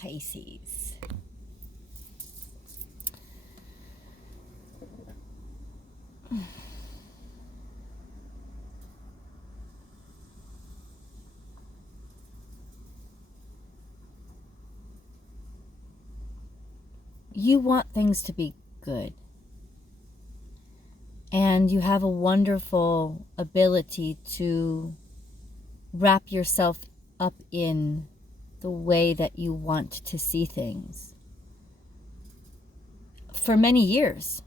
Pisces. You want things to be good. And you have a wonderful ability to wrap yourself up in the way that you want to see things for many years.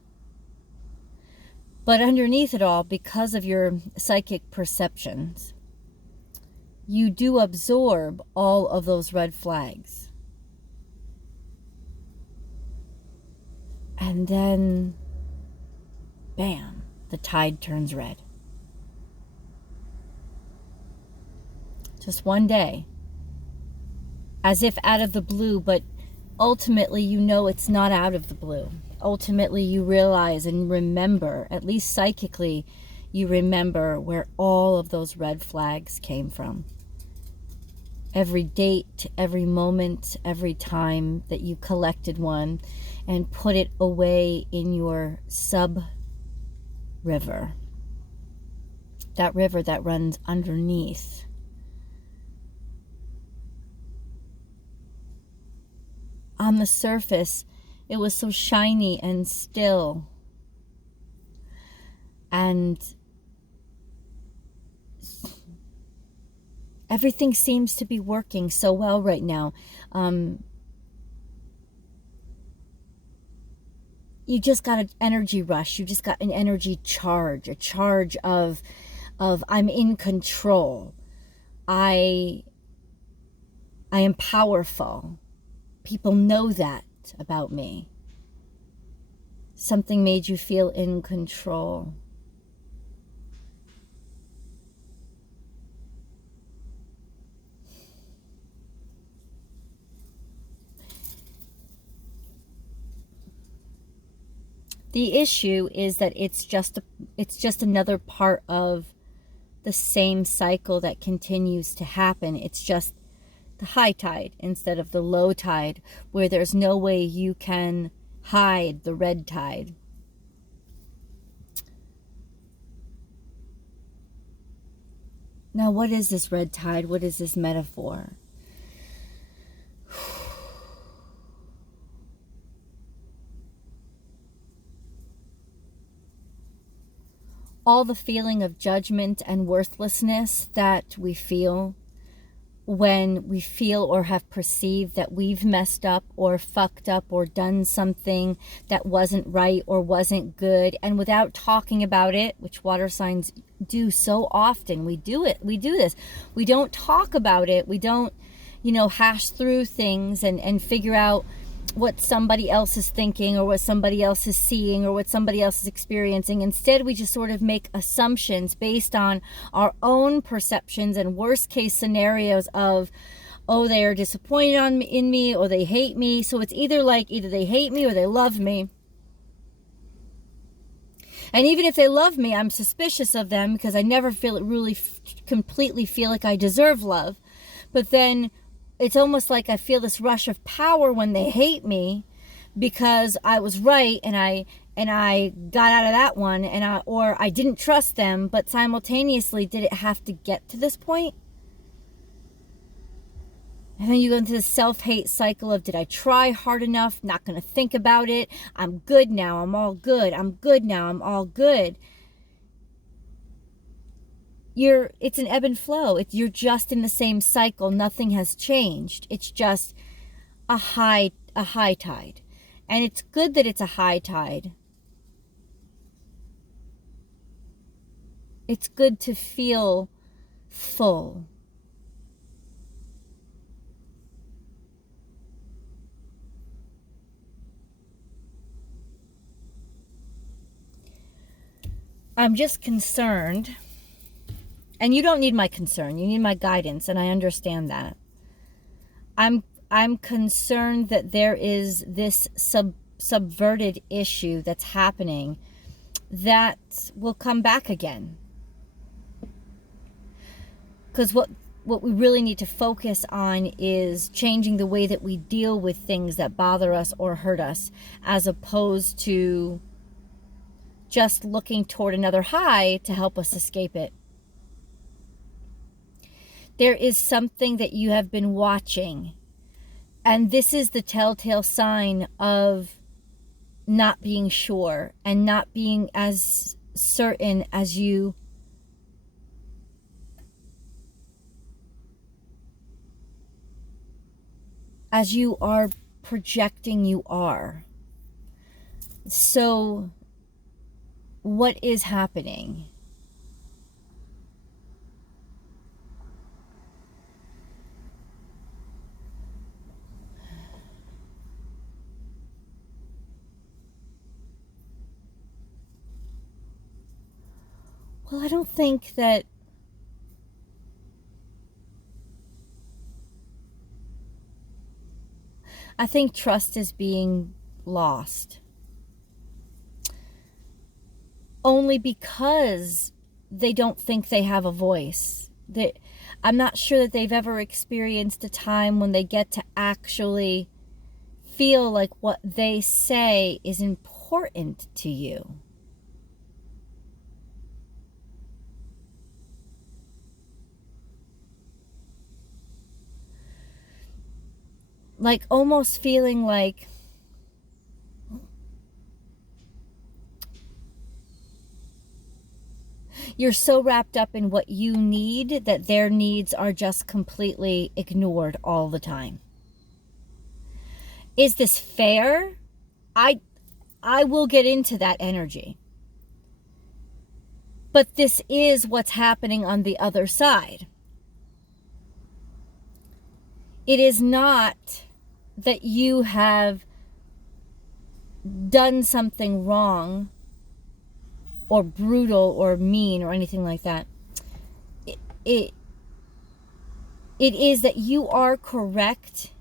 But underneath it all, because of your psychic perceptions, you do absorb all of those red flags. And then, bam, the tide turns red. Just one day. As if out of the blue, but ultimately you know it's not out of the blue. Ultimately you realize and remember, at least psychically, you remember where all of those red flags came from. Every date, every moment, every time that you collected one and put it away in your sub-river. That river that runs underneath. On the surface, it was so shiny and still. And everything seems to be working so well right now. You just got an energy rush. You just got an energy charge, a charge of I'm in control. I am powerful. People know that about me. Something made you feel in control. The issue is that it's just another part of the same cycle that continues to happen. It's just the high tide instead of the low tide, where there's no way you can hide the red tide. Now, what is this red tide? What is this metaphor? All the feeling of judgment and worthlessness that we feel when we feel or have perceived that we've messed up or fucked up or done something that wasn't right or wasn't good, and without talking about it, which water signs do so often. We do this. We don't talk about it. We don't, hash through things and figure out what somebody else is thinking or what somebody else is seeing or what somebody else is experiencing. Instead, we just sort of make assumptions based on our own perceptions and worst case scenarios of, oh, they are disappointed in me or they hate me. So it's either they hate me or they love me. And even if they love me, I'm suspicious of them because I never completely feel like I deserve love. But then it's almost like I feel this rush of power when they hate me because I was right and I got out of that one or I didn't trust them, but simultaneously, did it have to get to this point? And then you go into the self-hate cycle of, did I try hard enough? Not going to think about it. I'm good now. I'm all good. I'm good now. I'm all good. It's an ebb and flow. You're just in the same cycle. Nothing has changed. It's just a high tide. And it's good that it's a high tide. It's good to feel full. I'm just concerned. And you don't need my concern. You need my guidance, and I understand that. I'm concerned that there is this subverted issue that's happening that will come back again. Because what we really need to focus on is changing the way that we deal with things that bother us or hurt us, as opposed to just looking toward another high to help us escape it. There is something that you have been watching, and this is the telltale sign of not being sure and not being as certain as you are projecting you are. So what is happening? Well, I don't think that I think trust is being lost. Only because they don't think they have a voice. I'm not sure that they've ever experienced a time when they get to actually feel like what they say is important to you. Like almost feeling like you're so wrapped up in what you need that their needs are just completely ignored all the time. Is this fair? I will get into that energy. But this is what's happening on the other side. It is not that you have done something wrong or brutal or mean or anything like that. It is that you are correct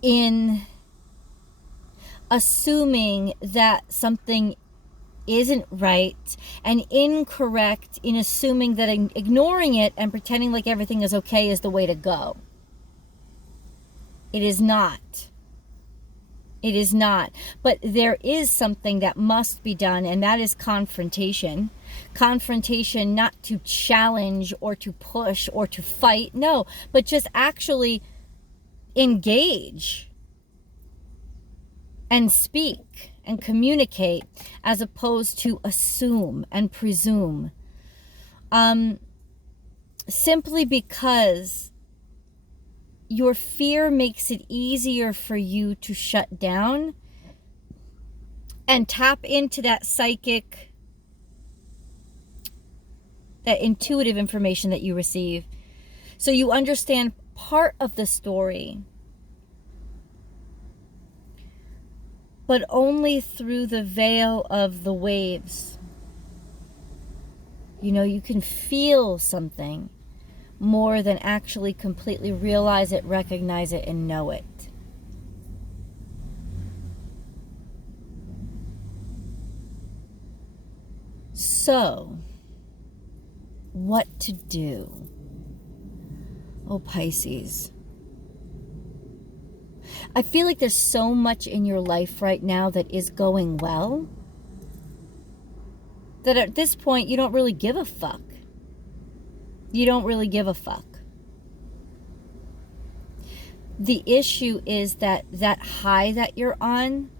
in assuming that something isn't right, and incorrect in assuming that ignoring it and pretending like everything is okay is the way to go. It is not. It is not. But there is something that must be done, and that is confrontation. Confrontation, not to challenge or to push or to fight, no, but just actually engage and speak and communicate, as opposed to assume and presume. Simply because your fear makes it easier for you to shut down and tap into that psychic, that intuitive information that you receive. So you understand part of the story, but only through the veil of the waves. You know, you can feel something more than actually completely realize it, recognize it, and know it. So, what to do? Oh, Pisces. I feel like there's so much in your life right now that is going well, that at this point you don't really give a fuck. You don't really give a fuck. The issue is that high that you're on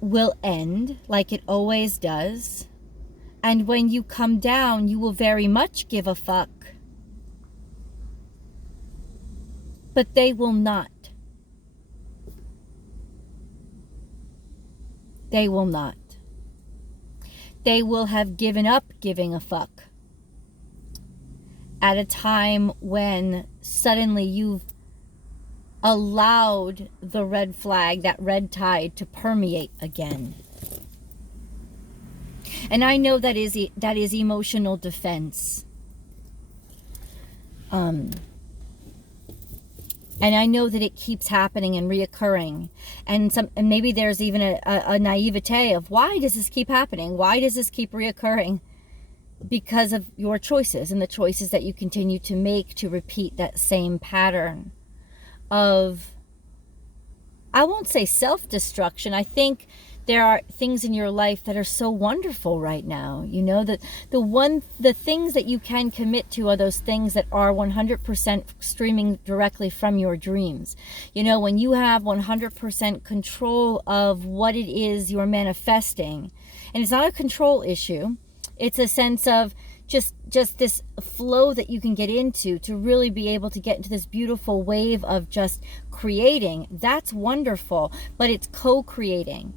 will end, like it always does. And when you come down, you will very much give a fuck. But they will not. They will not. They will have given up giving a fuck at a time when suddenly you've allowed the red flag, that red tide, to permeate again. And I know that is emotional defense. And I know that it keeps happening and reoccurring. And maybe there's even a naivete of, why does this keep happening? Why does this keep reoccurring? because of your choices and the choices that you continue to make to repeat that same pattern of, I won't say self-destruction. I think there are things in your life that are so wonderful right now. You know, that the things that you can commit to are those things that are 100% streaming directly from your dreams. You know, when you have 100% control of what it is you're manifesting, and it's not a control issue, it's a sense of just this flow that you can get into to really be able to get into this beautiful wave of just creating. That's wonderful, but it's co-creating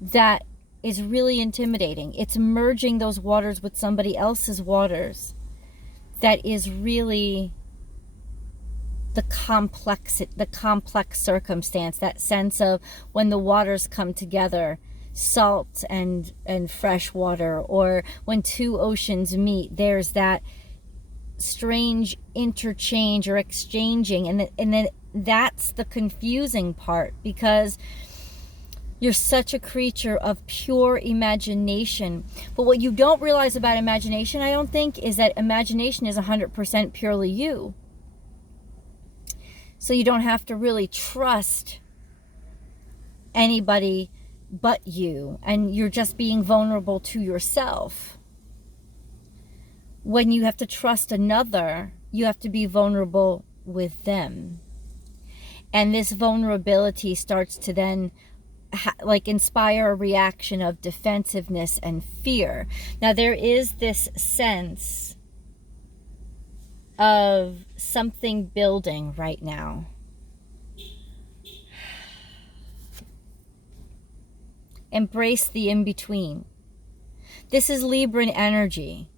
that is really intimidating. It's merging those waters with somebody else's waters that is really the complex circumstance, that sense of when the waters come together, salt and fresh water, or when two oceans meet, there's that strange interchange or exchanging, and then that's the confusing part, because you're such a creature of pure imagination. But what you don't realize about imagination, I don't think, is that imagination is 100% purely you. So you don't have to really trust anybody but you, and you're just being vulnerable to yourself. When you have to trust another, you have to be vulnerable with them. And this vulnerability starts to then inspire a reaction of defensiveness and fear. Now there is this sense of something building right now. Embrace the in-between. This is Libran energy.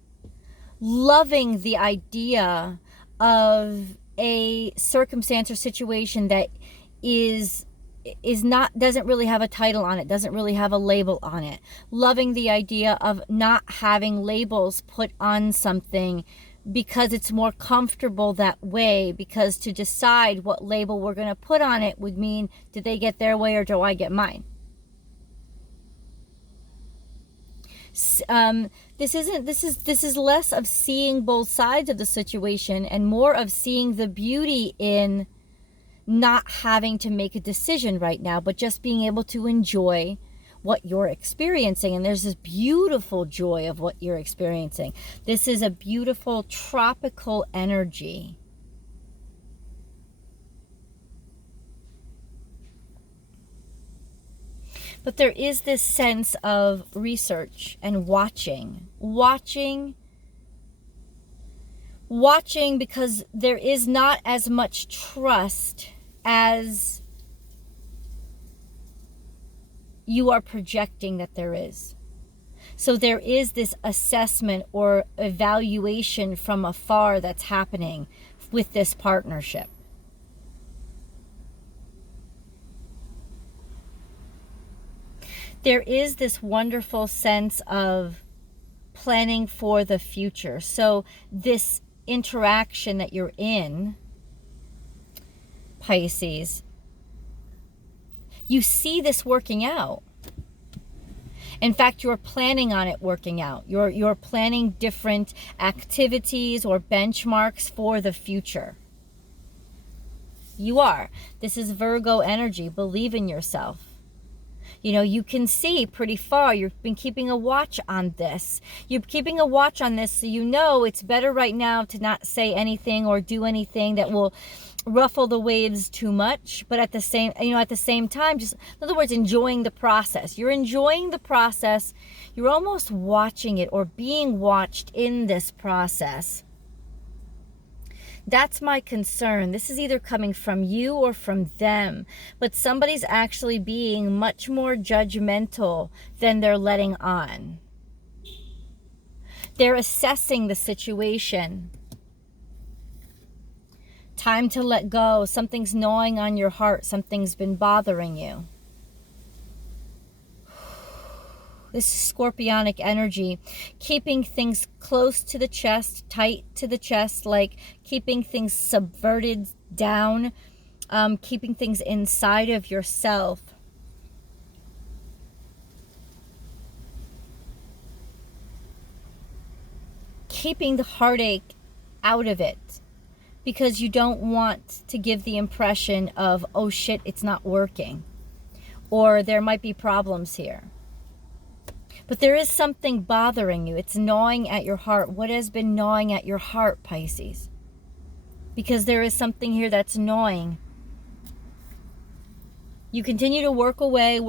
Loving the idea of a circumstance or situation that doesn't really have a title on it, doesn't really have a label on it. Loving the idea of not having labels put on something because it's more comfortable that way, because to decide what label we're going to put on it would mean, did they get their way or do I get mine? This is less of seeing both sides of the situation and more of seeing the beauty in not having to make a decision right now, but just being able to enjoy what you're experiencing. And there's this beautiful joy of what you're experiencing. This is a beautiful tropical energy. But there is this sense of research and watching because there is not as much trust as you are projecting that there is. So there is this assessment or evaluation from afar that's happening with this partnership. There is this wonderful sense of planning for the future. So this interaction that you're in, Pisces, you see this working out. In fact, you're planning on it working out. You're planning different activities or benchmarks for the future. You are. This is Virgo energy. Believe in yourself. You know, you can see pretty far. You've been keeping a watch on this. You're keeping a watch on this, so you know it's better right now to not say anything or do anything that will ruffle the waves too much. But at the same time, just, in other words, enjoying the process. You're enjoying the process. You're almost watching it or being watched in this process. That's my concern. This is either coming from you or from them, but somebody's actually being much more judgmental than they're letting on. They're assessing the situation. Time to let go. Something's gnawing on your heart. Something's been bothering you. This is scorpionic energy, keeping things close to the chest, tight to the chest, like keeping things subverted down, keeping things inside of yourself. keeping the heartache out of it because you don't want to give the impression of, oh shit, it's not working, or there might be problems here. But there is something bothering you. It's gnawing at your heart. What has been gnawing at your heart, Pisces? Because there is something here that's gnawing. You continue to work away,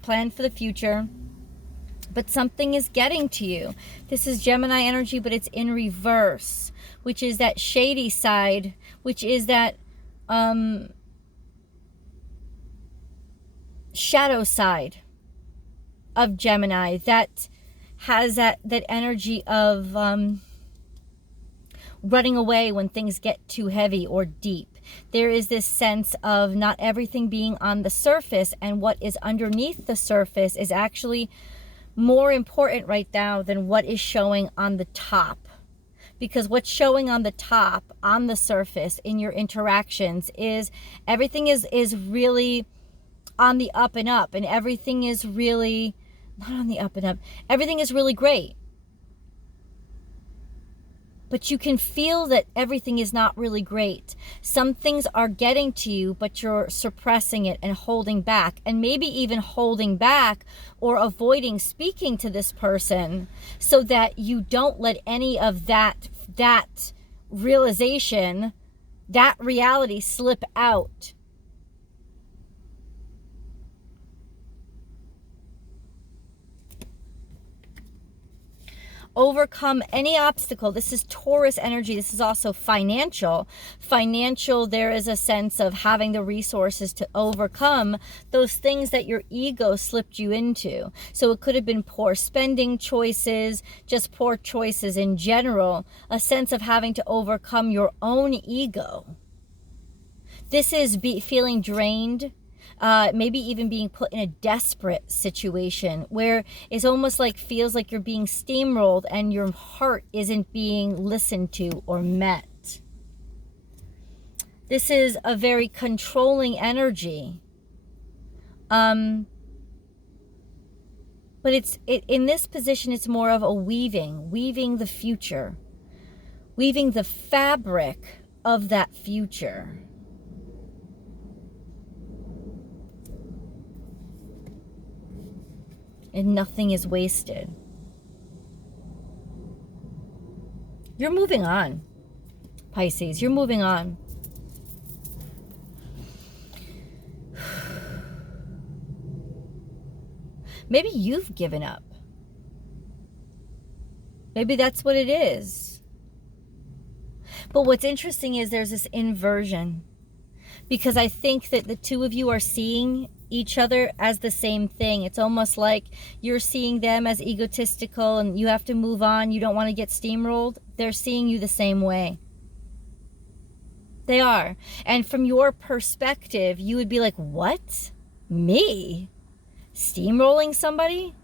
plan for the future, but something is getting to you. This is Gemini energy, but it's in reverse, which is that shady side, which is that shadow side of Gemini that has that energy of running away when things get too heavy or deep. There is this sense of not everything being on the surface, and what is underneath the surface is actually more important right now than what is showing on the top. Because what's showing on the top, on the surface, in your interactions is everything is really on the up and up, and everything is really not on the up and up. Everything is really great. But you can feel that everything is not really great. Some things are getting to you, but you're suppressing it and holding back, and maybe even holding back or avoiding speaking to this person so that you don't let any of that realization, that reality slip out. Overcome any obstacle. This is Taurus energy. This is also financial. Financial, there is a sense of having the resources to overcome those things that your ego slipped you into. So it could have been poor spending choices, just poor choices in general, a sense of having to overcome your own ego. This is feeling drained. Maybe even being put in a desperate situation where it's almost like feels like you're being steamrolled and your heart isn't being listened to or met. This is a very controlling energy. But in this position, it's more of a weaving the future, weaving the fabric of that future. And nothing is wasted. You're moving on, Pisces. You're moving on. Maybe you've given up. Maybe that's what it is. But what's interesting is there's this inversion, because I think that the two of you are seeing each other as the same thing. It's almost like you're seeing them as egotistical and you have to move on. You don't want to get steamrolled. They're seeing you the same way. They are. And from your perspective, you would be like, what? Me? Steamrolling somebody?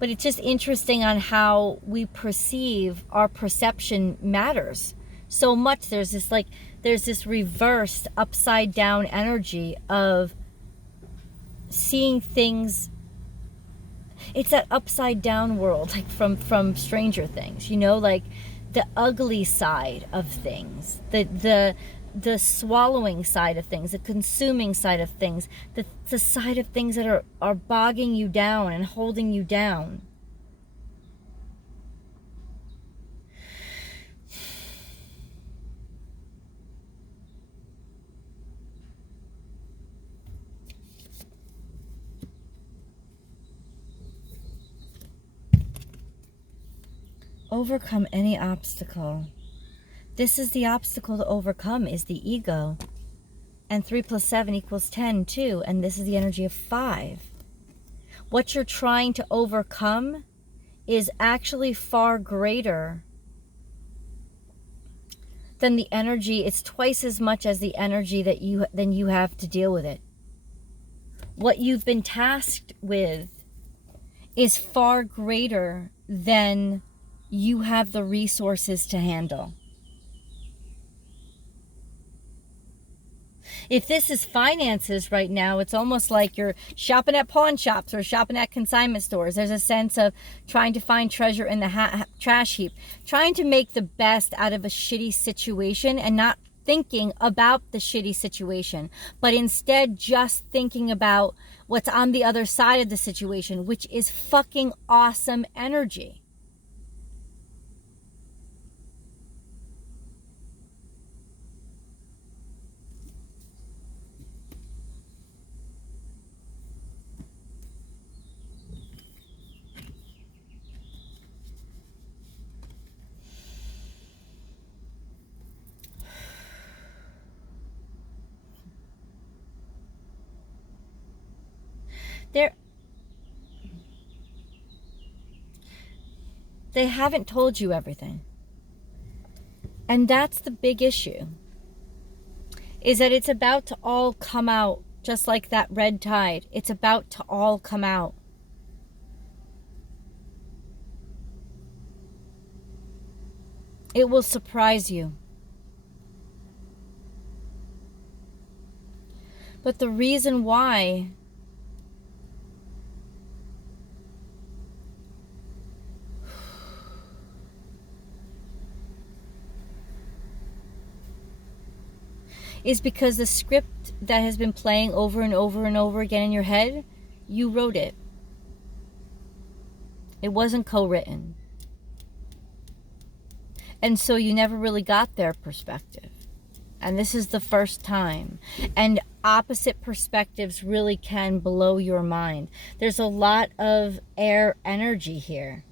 But it's just interesting on how we perceive. Our perception matters so much. There's this reversed upside down energy of seeing things. It's that upside down world, like from Stranger Things, you know, like the ugly side of things, the swallowing side of things, the consuming side of things, the side of things that are bogging you down and holding you down. Overcome any obstacle. This is the obstacle to overcome, is the ego. And 3 + 7 = 10 too. And this is the energy of 5. What you're trying to overcome is actually far greater than the energy. It's twice as much as the energy than you have to deal with it. What you've been tasked with is far greater than you have the resources to handle. If this is finances right now, it's almost like you're shopping at pawn shops or shopping at consignment stores. There's a sense of trying to find treasure in the trash heap, trying to make the best out of a shitty situation and not thinking about the shitty situation, but instead just thinking about what's on the other side of the situation, which is fucking awesome energy. They haven't told you everything. And that's the big issue, is that it's about to all come out, just like that red tide. It's about to all come out. It will surprise you. But the reason why is because the script that has been playing over and over and over again in your head, you wrote it. It wasn't co-written. And so you never really got their perspective. And this is the first time. And opposite perspectives really can blow your mind. There's a lot of air energy here.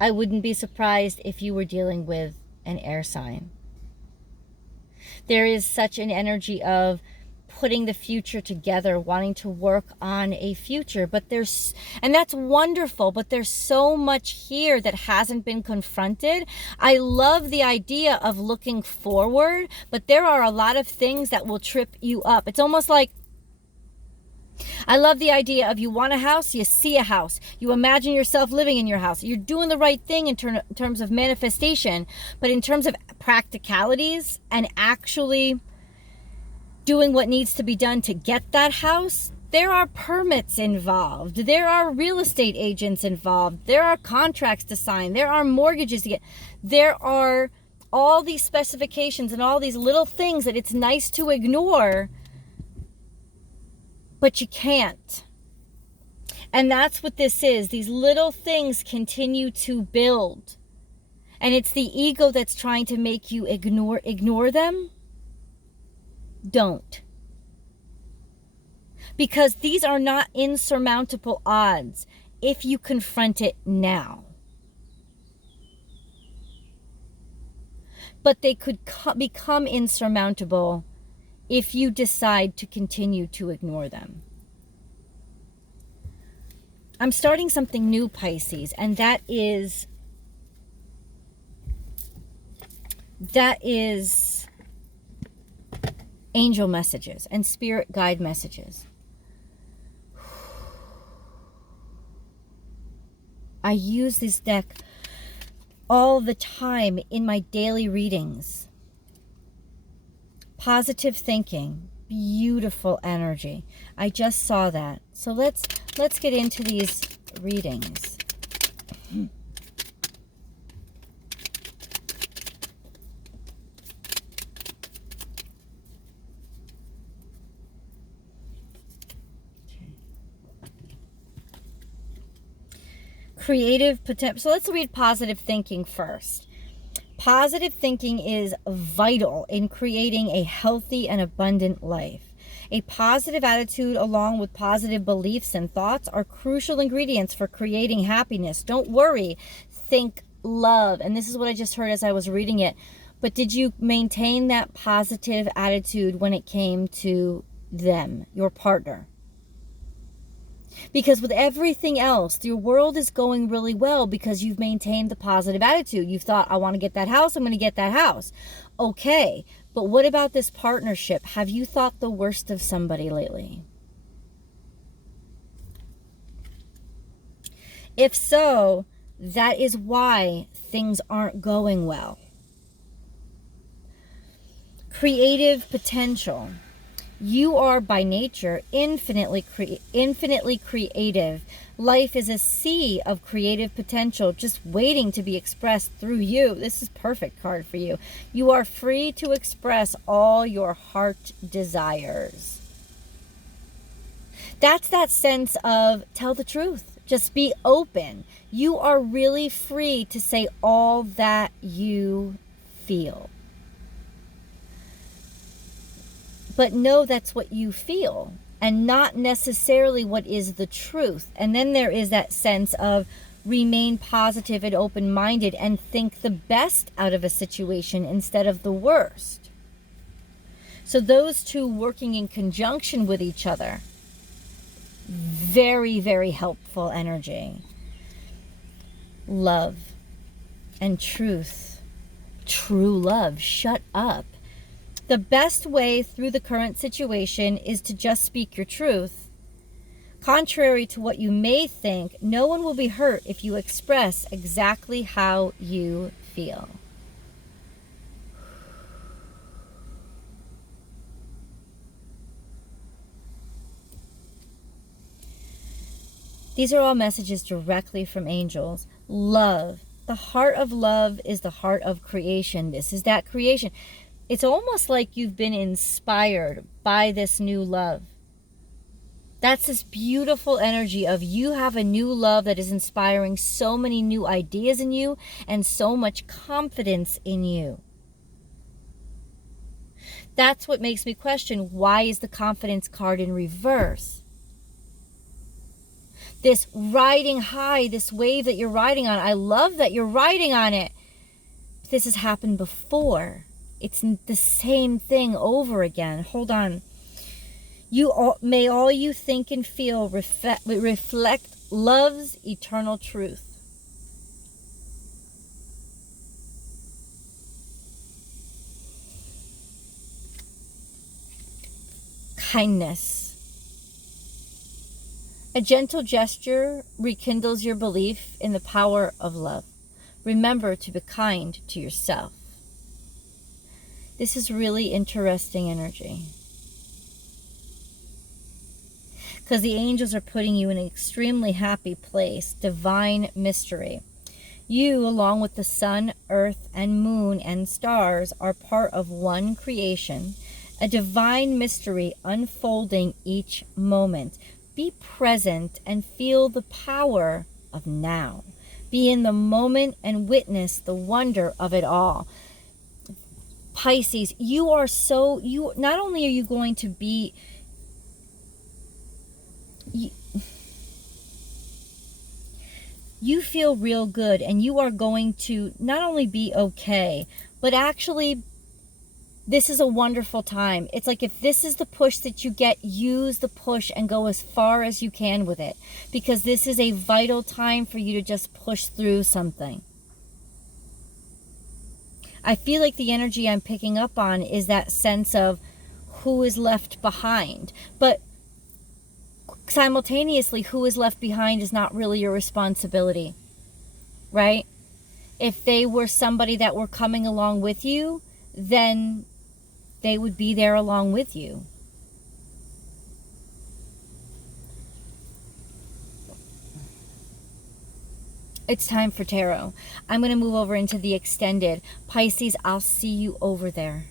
I wouldn't be surprised if you were dealing with an air sign. There is such an energy of putting the future together, wanting to work on a future, and that's wonderful, but there's so much here that hasn't been confronted. I love the idea of looking forward, but there are a lot of things that will trip you up. It's almost like, I love the idea of you want a house, you see a house, you imagine yourself living in your house, you're doing the right thing in terms of manifestation, but in terms of practicalities and actually doing what needs to be done to get that house, there are permits involved, there are real estate agents involved, there are contracts to sign, there are mortgages to get, there are all these specifications and all these little things that it's nice to ignore, but you can't. And that's what this is. These little things continue to build. And it's the ego that's trying to make you ignore them. Don't. Because these are not insurmountable odds if you confront it now. But they could become insurmountable if you decide to continue to ignore them. I'm starting something new, Pisces, and that is angel messages and spirit guide messages. I use this deck all the time in my daily readings. Positive thinking, beautiful energy. I just saw that. So let's get into these readings. Creative potential. So let's read positive thinking first. Positive thinking is vital in creating a healthy and abundant life. A positive attitude along with positive beliefs and thoughts are crucial ingredients for creating happiness. Don't worry, think love. And this is what I just heard as I was reading it. But did you maintain that positive attitude when it came to them, your partner? Because with everything else, your world is going really well because you've maintained the positive attitude. You've thought, I want to get that house, I'm going to get that house. Okay, but what about this partnership? Have you thought the worst of somebody lately? If so, that is why things aren't going well. Creative potential. You are by nature infinitely creative. Life is a sea of creative potential just waiting to be expressed through you. This is perfect card for you. You are free to express all your heart desires. That's that sense of tell the truth. Just be open. You are really free to say all that you feel. But know that's what you feel and not necessarily what is the truth. And then there is that sense of remain positive and open-minded and think the best out of a situation instead of the worst. So those two working in conjunction with each other, very, very helpful energy. Love and truth. True love. Shut up. The best way through the current situation is to just speak your truth. Contrary to what you may think, no one will be hurt if you express exactly how you feel. These are all messages directly from angels. Love. The heart of love is the heart of creation. This is that creation. It's almost like you've been inspired by this new love. That's this beautiful energy of you have a new love that is inspiring so many new ideas in you and so much confidence in you. That's what makes me question, why is the confidence card in reverse? This riding high, this wave that you're riding on, I love that you're riding on it. This has happened before. It's the same thing over again. Hold on. May all you think and feel reflect love's eternal truth. Kindness. A gentle gesture rekindles your belief in the power of love. Remember to be kind to yourself. This is really interesting energy. Because the angels are putting you in an extremely happy place. Divine mystery. You, along with the sun, earth, and moon, and stars, are part of one creation. A divine mystery unfolding each moment. Be present and feel the power of now. Be in the moment and witness the wonder of it all. Pisces, not only are you going to be, you feel real good, and you are going to not only be okay, but actually this is a wonderful time. It's like if this is the push that you get, use the push and go as far as you can with it, because this is a vital time for you to just push through something. I feel like the energy I'm picking up on is that sense of who is left behind. But simultaneously, who is left behind is not really your responsibility, right? If they were somebody that were coming along with you, then they would be there along with you. It's time for tarot. I'm going to move over into the extended. Pisces, I'll see you over there.